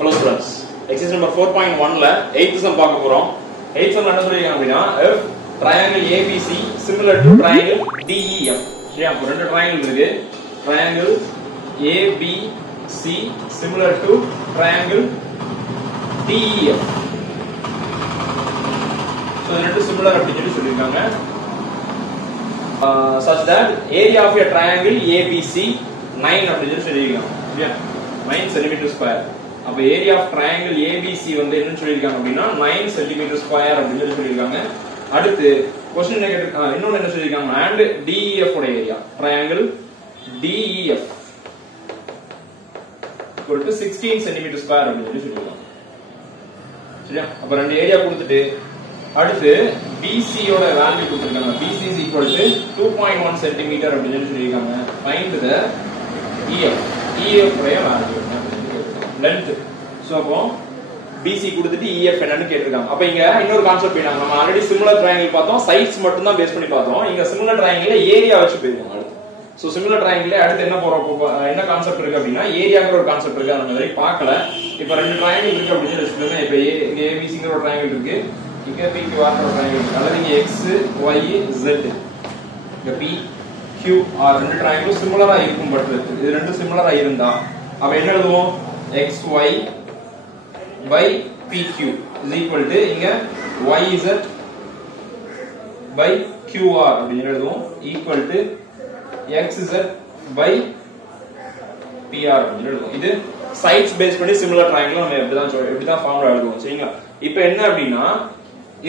Hello students. Exercise number 4.1 ல 8th sum பார்க்க போறோம். 8th sum என்ன சொல்லிருக்காங்க அப்படினா if triangle ABC similar to triangle DEF. சரியா? அப்ப ரெண்டு triangle இருக்கு. Triangle ABC similar to triangle DEF. So ரெண்டு similar அப்படி சொல்லிருக்காங்க. Such that area of a triangle ABC 9 அப்படி சொல்லிருக்காங்க. சரியா? 9 cm square. அப்ப ஏரியா ஆஃப் ட்ரையாங்கிள் ABC வந்து என்னன்னு சொல்லிருக்காங்க அப்படினா 9 cm square அப்படினு சொல்லிருக்காங்க. அடுத்து क्वेश्चन என்ன கேட்டிருக்காங்க, இன்னொரு என்ன சொல்லிருக்காங்க, and DEF உடைய area triangle DEF equal to 16 cm square அப்படினு சொல்லிருக்காங்க. சரியா? அப்ப ரெண்டு ஏரியா கொடுத்துட்டு அடுத்து BC யோட வேல்யூ கொடுத்திருக்காங்க. BC is equal to 2.1 cm அப்படினு சொல்லிருக்காங்க. find the EF உடைய வேல்யூ length. சோ அப்போ BC கொடுத்துட்டு EF என்னன்னு கேட்டிருக்காங்க. அப்ப இங்க இன்னொரு கான்செப்ட் வேணாங்க. நம்ம ஆல்ரெடி சிமிலர் ட்ரையாங்கிள் பார்த்தோம், சைட்ஸ் மட்டும் தான் பேஸ் பண்ணி பார்த்தோம். இங்க சிமிலர் ட்ரையாங்கிள்ல ஏரியா வச்சு போயிருக்கோம் அடுத்து. சோ சிமிலர் ட்ரையாங்கிள்ல அடுத்து என்ன என்ன கான்செப்ட் இருக்கு அப்படினா ஏரியாங்கிற ஒரு கான்செப்ட் இருக்கு. அந்த மாதிரி பார்க்கல. இப்போ ரெண்டு ட்ரையாங்கிள் இருக்கு அப்படின்னு சொல்லுங்க. இப்போ இங்க ABCங்கிற ஒரு ட்ரையாங்கிள் இருக்கு, இங்க PQR ஒரு ட்ரையாங்கிள் இருக்கு. அதாவது இங்க X Y Z இங்க PQR ரெண்டு ட்ரையாங்கிள் சிமிலரா இருக்கும். பட் இது ரெண்டு சிமிலரா இருந்தா அப்ப என்ன எழுதுவோம், XY by PQ is equal to இங்க YZ by QR அப்படி எழுதுவோம் equal to XZ by PR அப்படி எழுதுவோம். இது சைட்ஸ் பேஸ் பண்ணி சிமிலர் ட்ரையாங்கிள் நம்ம இப்படிதான் ஃபார்முலா எழுதுவோம். சரிங்களா? இப்போ என்ன அப்படினா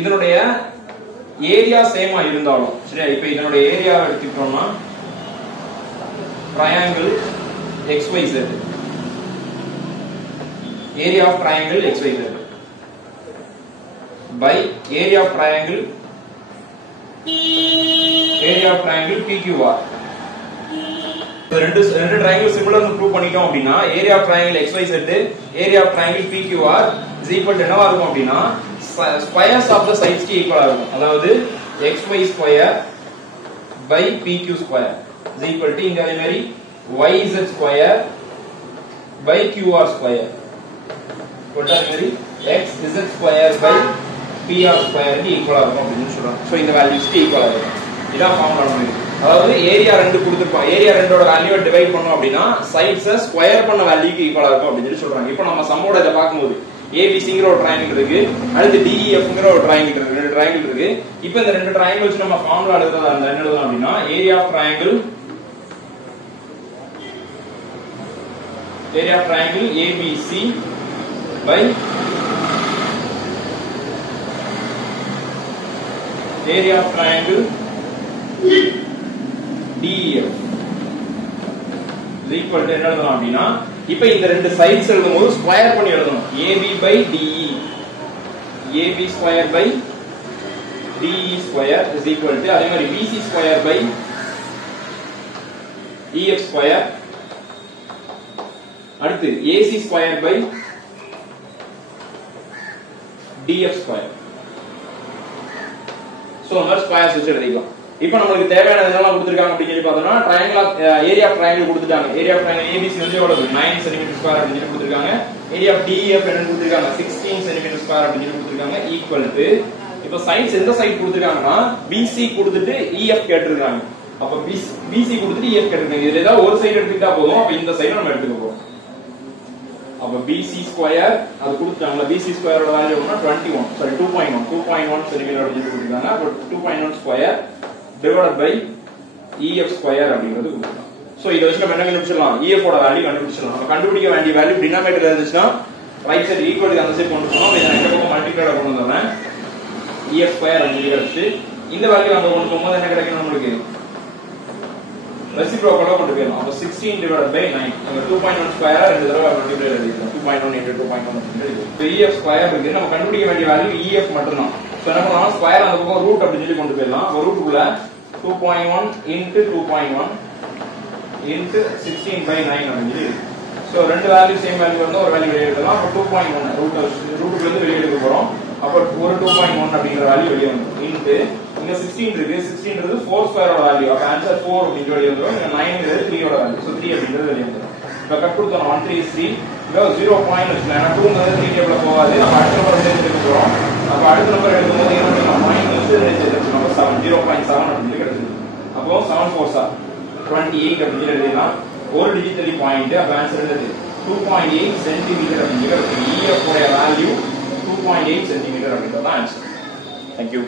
இதனுடைய ஏரியா சேமா இருந்தாலும் சரியா, இப்போ இதனுடைய ஏரியா எடுத்துக்கிட்டோம்னா triangle XYZ area of triangle XYZ by area of triangle PQR. ரெண்டு triangle similar னு ப்ரூவ் பண்ணிட்டோம் அப்படினா area of triangle XYZ area of triangle PQR is equal to என்னவா இருக்கும் அப்படினா squares of the sides க்கு ஈக்குவலா இருக்கும். அதாவது XY square by PQ square is equal to இங்க அதே மாதிரி YZ square by QR square மாதிரி XZ square by PR square க்கு ஈக்குவலா இருக்கும் அப்படினு சொல்றாங்க. சோ இந்த வேல்யூஸ்க்கு ஈக்குவலா இருக்கும். இதான் ஃபார்முலா நமக்கு. அதாவது ஏரியா 2 கொடுத்திருப்போம், ஏரியா 2 ஓட வேல்யூவை டிவைட் பண்ணோம் அப்படினா சைட்ஸை ஸ்கொயர் பண்ண வேல்யூக்கு ஈக்குவலா இருக்கும் அப்படினு சொல்றாங்க. இப்போ நம்ம சம்மோட இத பாக்கும்போது ABCங்கிற ஒரு ட்ரையாங்கிள் இருக்கு, அடுத்து DEFங்கிற ஒரு ட்ரையாங்கிள் இருக்கு, ரெண்டு ட்ரையாங்கிள் இருக்கு. இப்போ இந்த ரெண்டு ட்ரையாங்கிள் வச்சு நம்ம ஃபார்முலா எழுதுறதா இருந்தா என்ன எழுதலாம் அப்படினா area of triangle ABC by area of triangle DEF is equal to என்ன எழுதலாம் அப்படினா இப்போ இந்த ரெண்டு சைட்ஸ் எழுதும்போது ஸ்கொயர் பண்ணி எழுதணும். AB by DE AB square by DE square is equal to அதே மாதிரி BC square by EF square, அடுத்து AC square by DF square. So நம்ம ஸ்கொயர்ஸ் வச்சு எழுதிக்கலாம். இப்போ நமக்கு தேவையான என்னெல்லாம் கொடுத்திருக்காங்க அப்படி சொல்லி பார்த்தோம்னா ட்ரையாங்கிள் ஏரியா ஆஃப் ட்ரையாங்கிள் கொடுத்துட்டாங்க. ஏரியா ஆஃப் ட்ரையாங்கிள் ABC வந்து எவ்வளவு 9 cm ஸ்கொயர் அப்படி சொல்லி கொடுத்திருக்காங்க. ஏரியா ஆஃப் DEF என்ன கொடுத்திருக்காங்க 16 cm ஸ்கொயர் அப்படி சொல்லி கொடுத்திருக்காங்க. ஈக்குவல் டு இப்போ சைட்ஸ் எந்த சைடு கொடுத்திருக்காங்கன்னா BC கொடுத்துட்டு EF கேட்டிருக்காங்க. அப்ப BC கொடுத்துட்டு EF கேட்டிருக்காங்க. இதுல ஏதாவது ஒரு சைடு எடுத்துக்கிட்டா போதும். அப்ப இந்த சைடு நம்ம எடுத்துக்க போறோம். அப்ப BC ஸ்கொயர் அது கொடுத்தாங்க. BC ஸ்கொயரோட வேல்யூ என்ன 21 சாரி 2.1 சென்டிமீட்டர் அப்படி கொடுத்திருக்காங்க. அப்ப 2.1 square divided by EF square அப்படிங்கிறது கொடுத்திருக்காங்க. சோ இத வச்சு நம்ம என்ன கண்டுபிடிச்சலாம், EF ஓட வேல்யூ கண்டுபிடிச்சலாம். நம்ம கண்டுபிடிக்க வேண்டிய வேல்யூ டினாமினேட்டர் இருந்துச்சுனா ரைட் சைடு ஈக்குவல் அந்த சைடு கொண்டு போறோம். இத இந்த பக்கம் மல்டிப்ளைட் கொண்டு வந்தோம்னா EF ஸ்கொயர் அப்படி கிடைச்சு இந்த வேல்யூ அங்க கொண்டு போகும்போது என்ன கிடைக்கும் நமக்கு ரெசிப்ரோக்கலா கொண்டு போயிடலாம். அப்ப 16 divided by 9 நம்ம 2.1 ஸ்கொயர் ரெண்டு தடவை மல்டிப்ளை எழுதிக்கலாம். 2.1 into 2.1 அப்படி எழுதிக்கலாம். இப்போ EF ஸ்கொயர் இருக்கு, நம்ம கண்டுபிடிக்க வேண்டிய வேல்யூ EF மட்டும் தான். சோ என்ன பண்ணலாம், ஸ்கொயர் அந்த பக்கம் ரூட் அப்படி சொல்லி கொண்டு போயிடலாம். அப்ப ரூட்டுக்குள்ள 2.1 into 2.1 into 16 by 9 அப்படி சொல்லி. சோ ரெண்டு வேல்யூ சேம் வேல்யூ வந்தா ஒரு வேல்யூ வெளிய எடுக்கலாம். அப்ப 2.1 ரூட்ல இருந்து வெளிய எடுக்க போறோம். அப்ப ஒரு 2.1 அப்படிங்கற வேல்யூ வெளிய வந்துரும். இன்டு இங்க 16 இருக்கு, 16 ன்றது 4 ஸ்கொயரோட வேல்யூ. அப்ப ஆன்சர் 4 அப்படிங்கறது வெளிய வந்துரும். இங்க 9 ன்றது 3 ஓட வேல்யூ. சோ 3 அப்படிங்கறது வெளிய வந்துரும். இப்போ கட் கொடுத்தோம் 133 இப்போ 0.2 வச்சுக்கலாம். ஏன்னா 2 வந்து 3 டேபிள்ல போகாது. நம்ம அடுத்த நம்பர் எடுத்து போறோம். அப்போ அடுத்த நம்பர் எடுக்கும்போது என்ன பண்ணலாம் பாயிண்ட் வந்து நம்ம 0.7 அப்படின்னு கிடைச்சது. அப்போ 7 4s are 28 அப்படின்னு எழுதிடலாம். ஒரு டிஜிட்டலி பாயிண்ட். அப்போ ஆன்சர் என்னது 2.8 சென்டிமீட்டர் அப்படிங்கிற EF உடைய வேல்யூ 2.8 சென்டிமீட்டர் அப்படின்றது தான் ஆன்சர். Thank you.